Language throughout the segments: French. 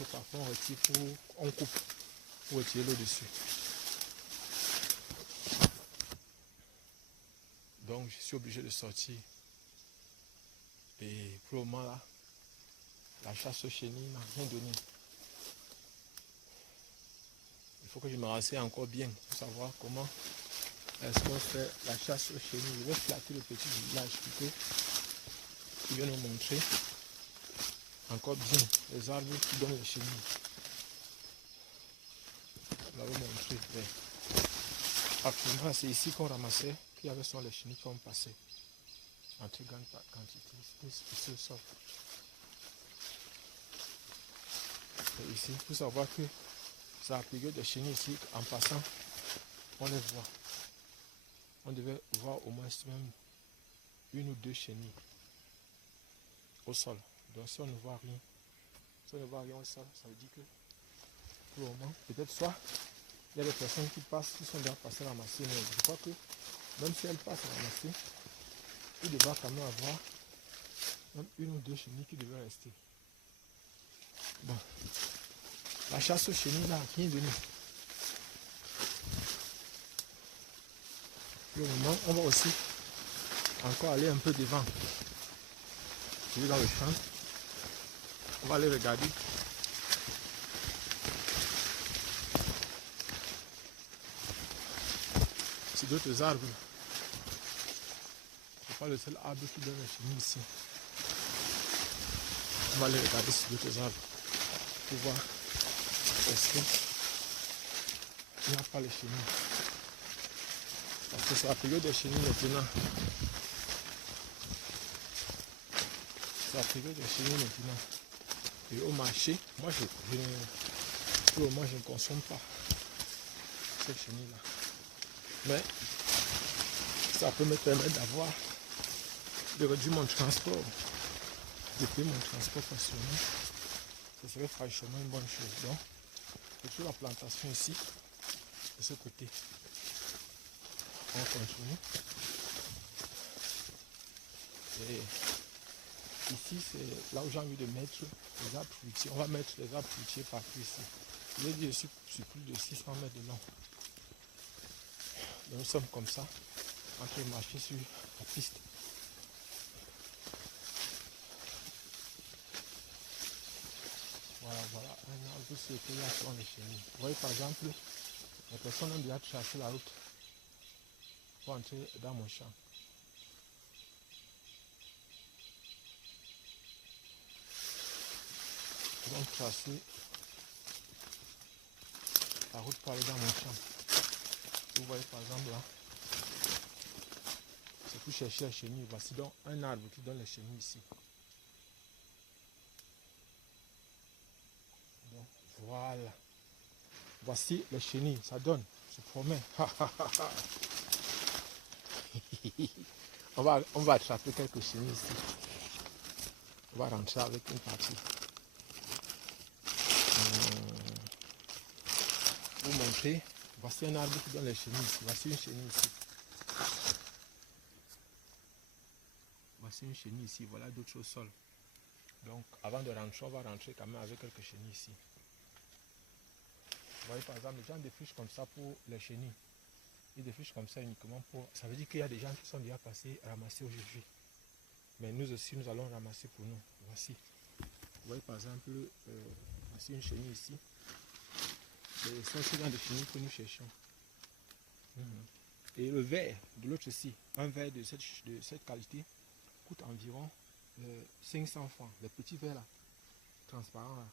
que parfois on retire on coupe pour retirer l'eau dessus. Donc je suis obligé de sortir. Et pour le moment là, la chasse aux chenilles n'a rien donné. Il faut que je me renseigne encore bien pour savoir comment est-ce qu'on fait la chasse aux chenilles. Je vais flatter le petit village plutôt. Qui vient nous montrer encore bien les arbres qui donnent les chenilles. On l'avait montré. Actuellement, c'est ici qu'on ramassait, qu'il y avait sur les chenilles qui ont passé en très grande quantité. Ici au sol. Et ici, il faut savoir que ça a payé des chenilles ici. En passant, on les voit. On devait voir au moins même une ou deux chenilles au sol. Donc si on ne voit rien, au sol, ça veut dire que pour le moment, peut-être soit il y a des personnes qui passent, qui sont déjà passées ramasser, mais je crois que même si elles passent à ramasser, il devra quand même avoir même une ou deux chenilles qui devraient rester. Bon, la chasse aux chenilles là, qui est venue. Pour le moment, on va aussi encore aller un peu devant. Je vais dans le champ. On va aller regarder. C'est d'autres arbres. Ce n'est pas le seul arbre qui donne les chenilles ici. On va aller regarder sur d'autres arbres pour voir est-ce qu'il n'y a pas les chenilles. Parce que c'est la période des chenilles maintenant. C'est la période des chenilles maintenant. Et au marché, moi pour le moment je ne consomme pas ces chenilles là. Mais ça peut me permettre de réduire mon transport, de payer mon transport personnel. Ce serait franchement une bonne chose. Donc, c'est toute la plantation ici, de ce côté. On continue. Et ici, c'est là où j'ai envie de mettre les arbres fruitiers. On va mettre les arbres fruitiers partout ici. Je l'ai dit, je suis sur plus de 600 mètres de long. Donc, nous sommes comme ça, en train de marcher sur la piste. Voilà, un arbre sur lequel il y a souvent les chenilles. Vous voyez par exemple, les personnes ont déjà tracé la route pour entrer dans mon champ. Ils ont tracé la route pour aller dans mon champ. Vous voyez par exemple là, c'est pour chercher les chenilles. Voici donc un arbre qui donne les chenilles ici. Donc, voilà. Voici les chenilles, ça donne, je promets. on va attraper quelques chenilles ici. On va rentrer avec une partie. Pour vous montrer, voici un arbre qui donne les chenilles ici. Voici une chenille ici. Voici une chenille ici, voilà d'autres au sol. Donc avant de rentrer, on va rentrer quand même avec quelques chenilles ici. Vous voyez par exemple, les gens défrichent comme ça pour les chenilles. Ils défrichent comme ça uniquement pour... Ça veut dire qu'il y a des gens qui sont déjà passés ramasser aujourd'hui. Mais nous aussi, nous allons ramasser pour nous. Voici. Vous voyez par exemple, voici une chenille ici. Ce sont ces gens de chenilles que nous cherchons. Et le verre de l'autre ici, un verre de cette qualité, coûte environ 500 francs. Les petits verres là, transparents là,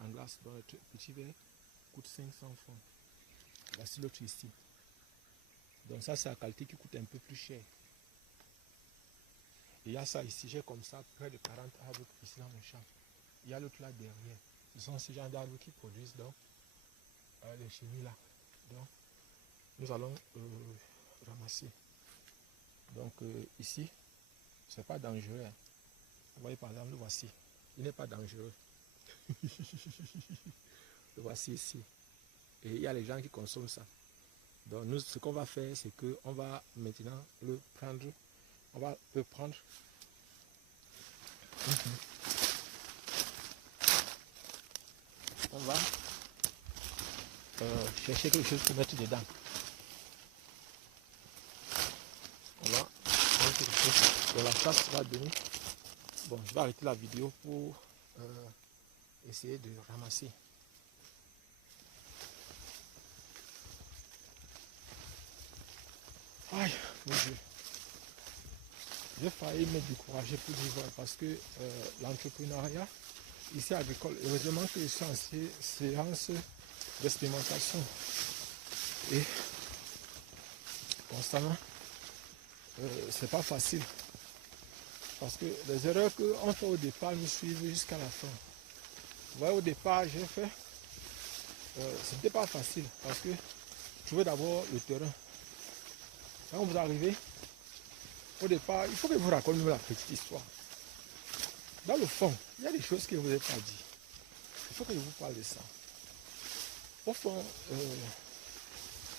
en glace, dans le petit verre, coûte 500 francs. Voici l'autre ici. Donc ça c'est la qualité qui coûte un peu plus cher. Et il y a ça ici, j'ai comme ça près de 40 arbres ici dans mon champ. Il y a l'autre là derrière. Ce sont ces gens d'arbres qui produisent donc les chenilles là. Donc nous allons ramasser. Donc ici, c'est pas dangereux. Hein. Vous voyez par exemple, le voici. Il n'est pas dangereux. Le voici ici. Et il y a les gens qui consomment ça. Donc nous, ce qu'on va faire, c'est qu'on va maintenant le prendre. On va le prendre. on va chercher quelque chose pour mettre dedans. On va prendre quelque chose. Donc la chasse va donner. Bon, je vais arrêter la vidéo pour essayer de ramasser. Aïe, mon Dieu. J'ai failli me décourager pour vivre parce que l'entrepreneuriat ici agricole, heureusement que je suis en séance d'expérimentation et constamment, c'est pas facile parce que les erreurs qu'on fait au départ nous suivent jusqu'à la fin. Vous voyez, au départ, j'ai fait, c'était pas facile parce que trouver d'abord le terrain. Quand vous arrivez, au départ, il faut que je vous raconte la petite histoire. Dans le fond, il y a des choses que je ne vous ai pas dit. Il faut que je vous parle de ça. Au fond,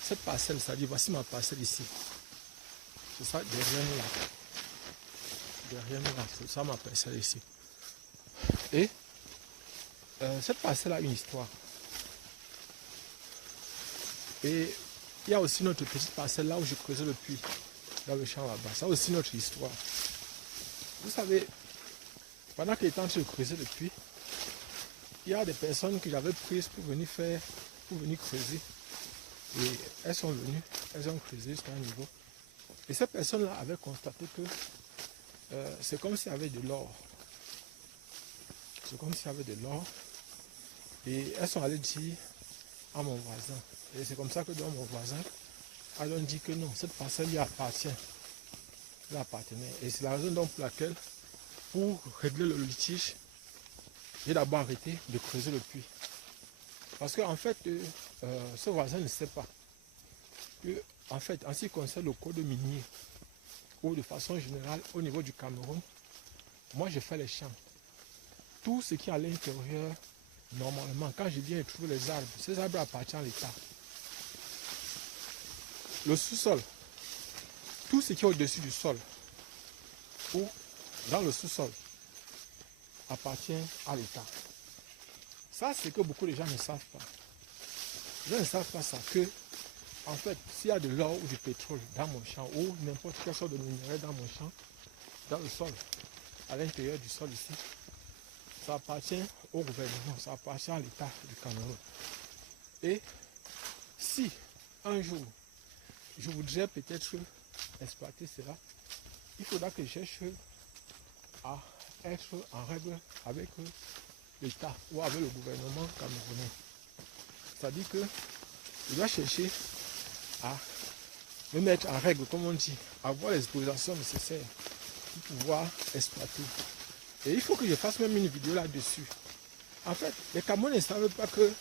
cette parcelle, c'est-à-dire, voici ma parcelle ici. C'est ça, derrière nous là. Derrière nous là, c'est ça ma parcelle ici. Et cette parcelle a une histoire. Et il y a aussi notre petite parcelle là où je creusais le puits, dans le champ là-bas. Ça a aussi notre histoire. Vous savez, pendant que j'étais en train de creuser le puits, il y a des personnes que j'avais prises pour venir creuser. Et elles sont venues, elles ont creusé jusqu'à un niveau. Et ces personnes-là avaient constaté que c'est comme s'il y avait de l'or. C'est comme s'il y avait de l'or. Et elles sont allées dire à mon voisin. Et c'est comme ça que donc mon voisin a donc dit que non, cette parcelle lui appartient. Lui appartenait. Et c'est la raison donc pour laquelle, pour régler le litige, j'ai d'abord arrêté de creuser le puits. Parce qu'en fait, ce voisin ne sait pas que, en fait, en ce qui concerne le code minier, ou de façon générale au niveau du Cameroun, moi je fais les champs. Tout ce qui est à l'intérieur, normalement, quand je viens trouver les arbres, ces arbres appartiennent à l'État. Le sous-sol, tout ce qui est au-dessus du sol, ou dans le sous-sol, appartient à l'État. Ça, c'est que beaucoup de gens ne savent pas. Les gens ne savent pas ça, que, en fait, s'il y a de l'or ou du pétrole dans mon champ, ou n'importe quelle sorte de minerai dans mon champ, dans le sol, à l'intérieur du sol ici, ça appartient au gouvernement, ça appartient à l'État du Cameroun. Et si un jour, je voudrais peut-être exploiter cela, il faudra que je cherche à être en règle avec l'État ou avec le gouvernement camerounais. C'est-à-dire que je dois chercher à me mettre en règle, comme on dit, avoir les autorisations nécessaires pour pouvoir exploiter. Et il faut que je fasse même une vidéo là-dessus. En fait, les Camerounais ne savent pas que,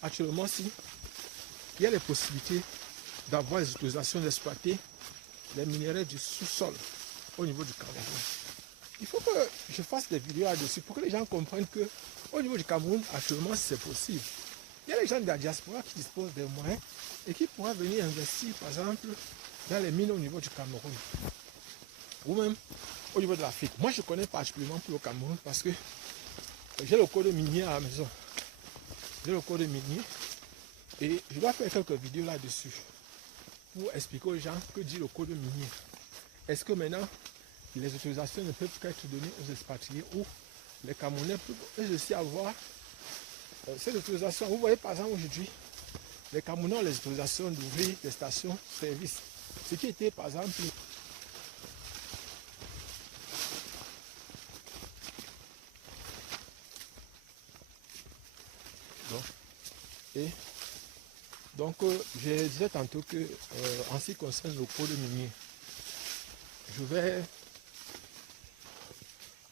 actuellement, si il y a les possibilités d'avoir les autorisations d'exploiter les minéraux du sous-sol au niveau du Cameroun. Il faut que je fasse des vidéos là-dessus pour que les gens comprennent que au niveau du Cameroun, actuellement, c'est possible. Il y a les gens de la diaspora qui disposent des moyens et qui pourraient venir investir, par exemple, dans les mines au niveau du Cameroun. Ou même au niveau de l'Afrique. Moi, je connais particulièrement pour le Cameroun parce que j'ai le code minier à la maison. J'ai le code minier et je dois faire quelques vidéos là-dessus pour expliquer aux gens que dit le code minier. Est-ce que maintenant, les autorisations ne peuvent qu'être données aux expatriés ou les Camerounais peuvent aussi avoir ces autorisations. Vous voyez par exemple aujourd'hui, les Camerounais ont les autorisations d'ouvrir des stations-service. Ce qui était par exemple donc je disais tantôt que en ce qui concerne le code minier,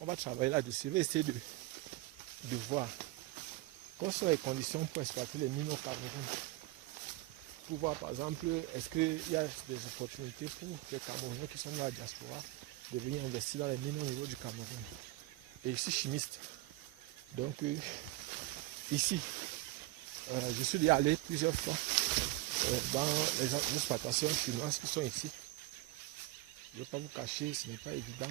on va travailler là-dessus, je vais essayer de voir quelles sont les conditions pour exploiter les mines au Cameroun. Pour voir par exemple, est-ce qu'il y a des opportunités pour les Camerounais qui sont dans la diaspora de venir investir dans les mines au niveau du Cameroun. Et je suis chimiste. Donc ici, je suis déjà allé plusieurs fois dans les exploitations chinoises qui sont ici. Je ne vais pas vous cacher, ce n'est pas évident.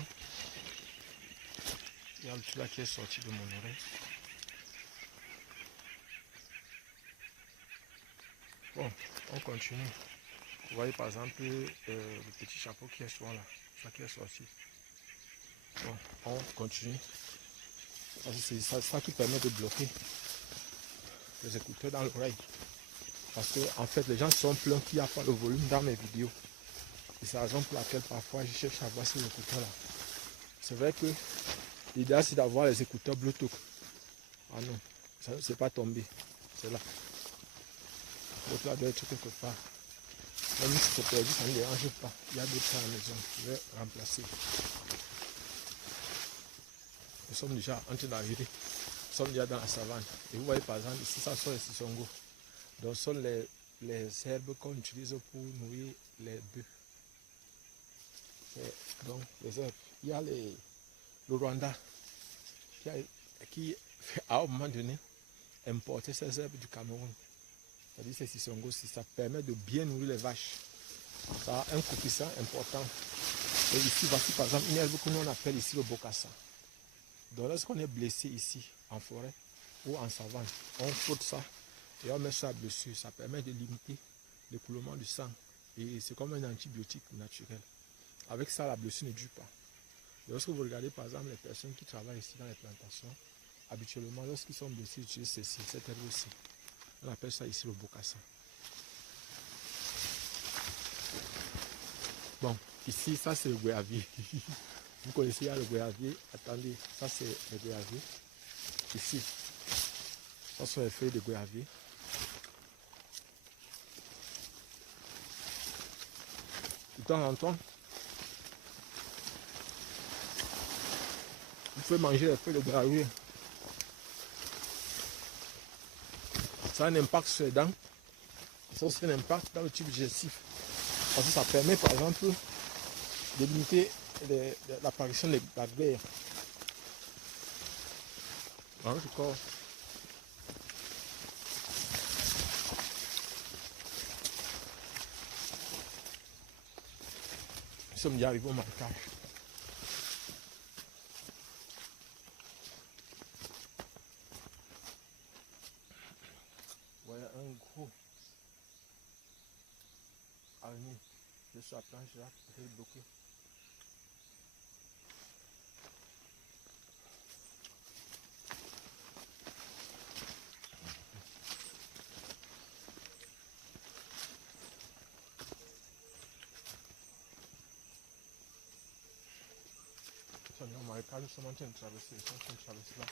Il y a un petit là qui est sorti de mon oreille. Bon, on continue. Vous voyez par exemple le petit chapeau qui est souvent là, ça qui est sorti. Bon, on continue. C'est ça qui permet de bloquer les écouteurs dans l'oreille. Parce que en fait les gens sont pleins qu'il n'y a pas le volume dans mes vidéos. Et c'est la raison pour laquelle parfois je cherche à voir ces écouteurs là. C'est vrai que l'idéal c'est d'avoir les écouteurs Bluetooth. Ah non, ça ne s'est pas tombé. C'est là. L'autre là doit être quelque part. Même si c'est perdu, ça ne me dérange pas. Il y a d'autres à la maison. Je vais remplacer. Nous sommes déjà en train d'arriver. Nous sommes déjà dans la savane. Et vous voyez par exemple ici, ça sont les sissongos. Donc ce sont les herbes qu'on utilise pour nourrir les bœufs. Donc les herbes. Il y a le Rwanda qui à un moment donné importait ces herbes du Cameroun. C'est-à-dire ces sissongos, ça permet de bien nourrir les vaches. Ça a un coefficient important. Et ici, voici par exemple une herbe que nous on appelle ici le bokassa. Donc lorsqu'on est blessé ici, en forêt ou en savane, on frotte ça et on met ça à blessure. Ça permet de limiter l'écoulement du sang. Et c'est comme un antibiotique naturel. Avec ça, la blessure ne dure pas. Et lorsque vous regardez par exemple les personnes qui travaillent ici dans les plantations, habituellement lorsqu'ils sont blessés, ils utilisent cette herbe aussi. On appelle ça ici le bokassa. Bon, ici, ça c'est le goyavier. Vous connaissez le goyavier. Attendez, ça c'est le goyavier. Ici, ça sont les feuilles de goyavier. De temps en temps, vous pouvez manger les feuilles de goyavier. Ça a un impact sur les dents. Ça a aussi un impact dans le tube digestif. Parce que ça permet par exemple de limiter l'apparition de la glaire. Hein, je crois. Nous sommes déjà arrivés au marquage. Voilà un gros araignée. Je suis à la planche là, je vais bloquer. Nous sommes en train de traverser, ils sont en train de traverser là.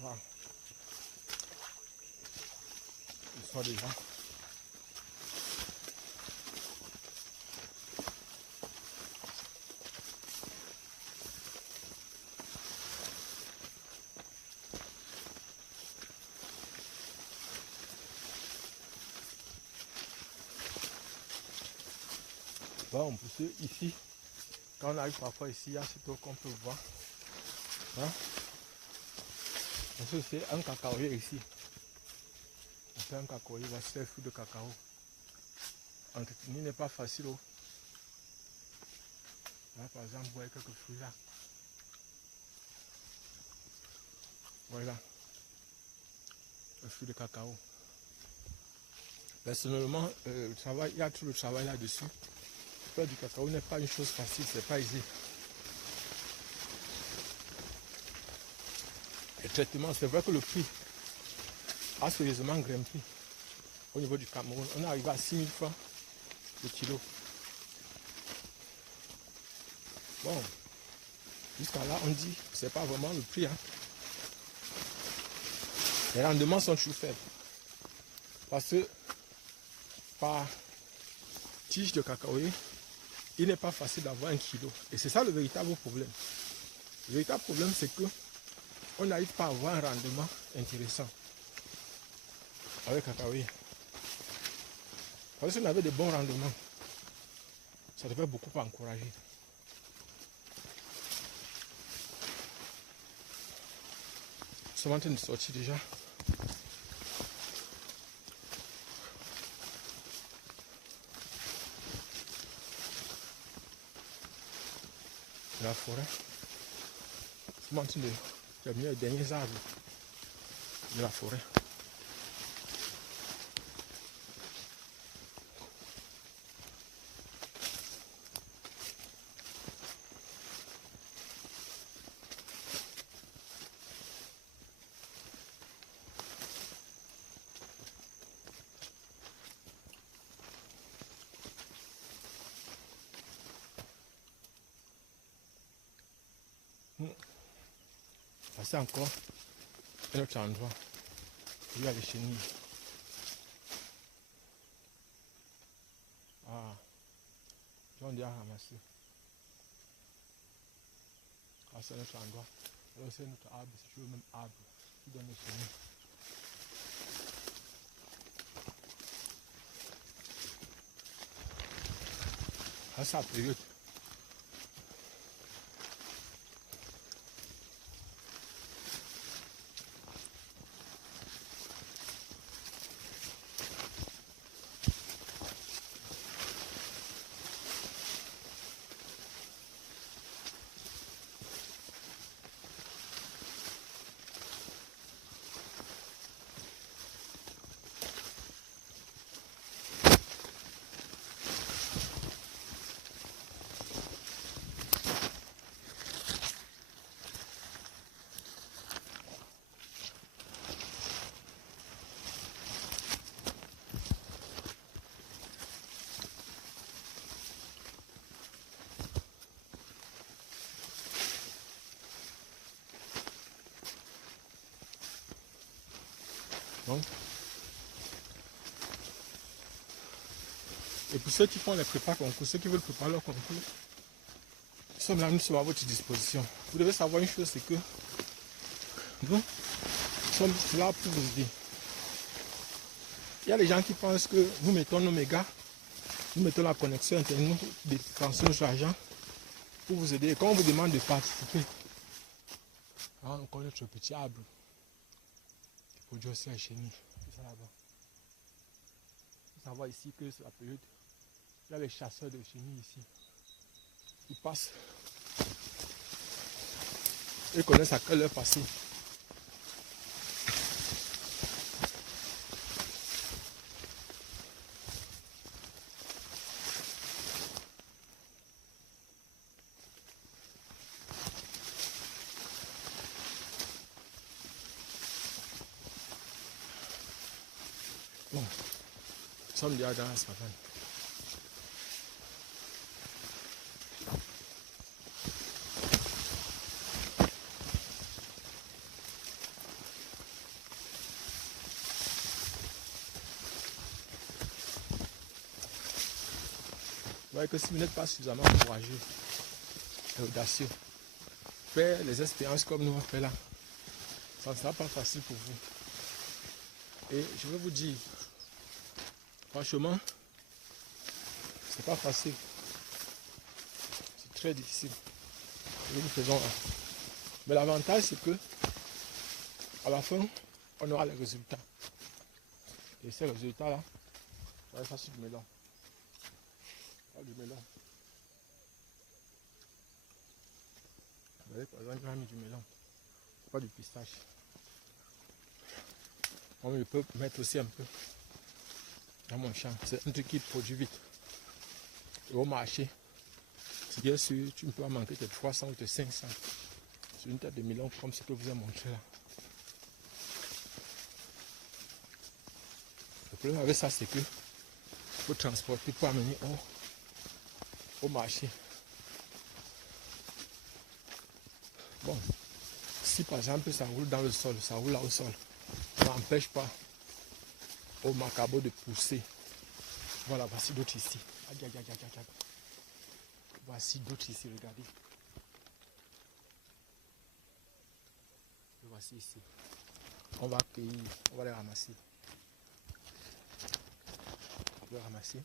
Voilà. Ils sont déjà. Bon, on peut ici, quand on arrive parfois ici, il y a cette eau qu'on peut voir. Hein? Parce que c'est un cacaoyer ici. On fait un cacaoyer, voici les fruits de cacao. Entretenir n'est pas facile. Oh. Là, par exemple, vous voyez quelques fruits là. Voilà. Le fruit de cacao. Personnellement, le travail, il y a tout le travail là-dessus. Faire du cacao n'est pas une chose facile, c'est pas aisé. Le traitement, c'est vrai que le prix a sérieusement grimpé au niveau du Cameroun. On est arrivé à 6 000 francs le kilo. Bon, jusqu'à là, on dit que ce n'est pas vraiment le prix. Hein. Les rendements sont toujours faibles. Parce que par tige de cacaoyer, il n'est pas facile d'avoir 1 kilo. Et c'est ça le véritable problème. Le véritable problème, c'est que on n'arrive pas à avoir un rendement intéressant avec cacaoyer. Parce qu'on avait de bons rendements. Ça devait beaucoup encourager. Nous sommes en train de sortir déjà. De la forêt. Nous sommes en train de terminer les derniers arbres de la forêt. C'est encore un autre endroit où il y a les chenilles. Ah, j'en ai ramassé. Ah, c'est un autre endroit. Alors c'est notre arbre, c'est toujours le même arbre qui donne les chenilles. Ah, c'est la période. Donc, et pour ceux qui font les prépas concours, ceux qui veulent préparer leur concours, nous sommes là, nous sommes à votre disposition. Vous devez savoir une chose, c'est que nous sommes là pour vous aider. Il y a des gens qui pensent que nous mettons nos mégas, nous mettons la connexion internet, nous dépensons notre argent pour vous aider. Et quand on vous demande de participer, alors on connaît notre petit arbre qui produit aussi la chenille. C'est ça là-bas. Il faut savoir ici que c'est la période. Il y a les chasseurs de chenilles ici. Ils passent. Ils connaissent à quelle heure passer. Bon, nous sommes déjà dans la savane. Vous voyez que si vous n'êtes pas suffisamment courageux et audacieux, faire les expériences comme nous on fait là, ça ne sera pas facile pour vous. Et je vais vous dire, franchement, c'est pas facile. C'est très difficile. Et nous faisons là. Mais l'avantage c'est que à la fin, on aura les résultats. Et ces résultats là, ça va être facile du melon. Du melon. Vous voyez, par exemple, j'ai mis du melon, pas du pistache. On peut mettre aussi un peu dans mon champ. C'est un truc qui produit vite. Et au marché, c'est bien sûr, tu ne peux pas manquer tes 300 ou tes 500 sur une tête de melon comme ce que vous avez montré là. Le problème avec ça, c'est que il faut transporter pour amener au marché. Bon, si par exemple ça roule dans le sol, ça roule là au sol, ça n'empêche pas au macabo de pousser. Voilà, voici d'autres ici. Voici d'autres ici, regardez. Et voici ici. On va accueillir, on va les ramasser. On va les ramasser.